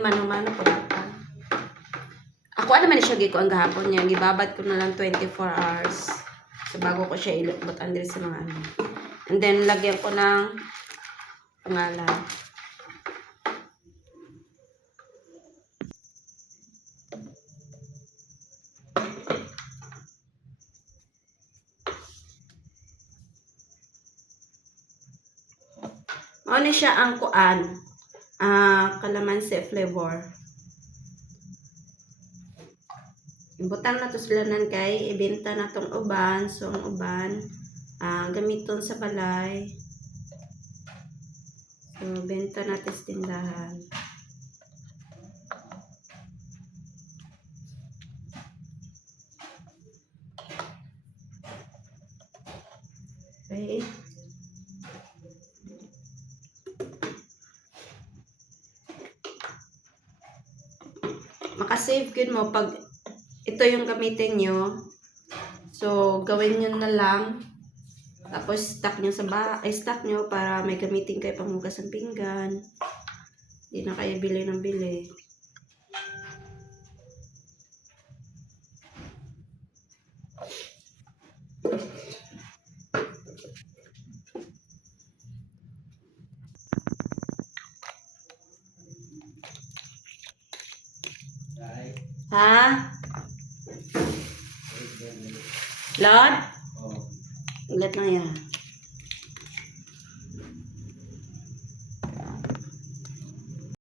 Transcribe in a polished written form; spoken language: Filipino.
imano-mano pagbutan. Ako naman siya giko ang gahapon niya. Gibabad ko na lang 24 hours. So, bago ko siya ilutbutan din sa mga ano. And then, lagyan ko ng pangalan. Ano siya ang kuan? Calamansi flavor. Ibutang na to sulanan kay ibenta na tong uban. So, ang uban, gamiton sa balay. So, benta natin sa tindahan. Okay. Makasave good mo pag ito yung gamitin nyo. So, gawin nyo na lang. Tapos, stock nyo stock nyo para may gamitin kayo panghugas ng pinggan. Hindi na kayo bili ng bili. Ha? Lord? Ulit na yan.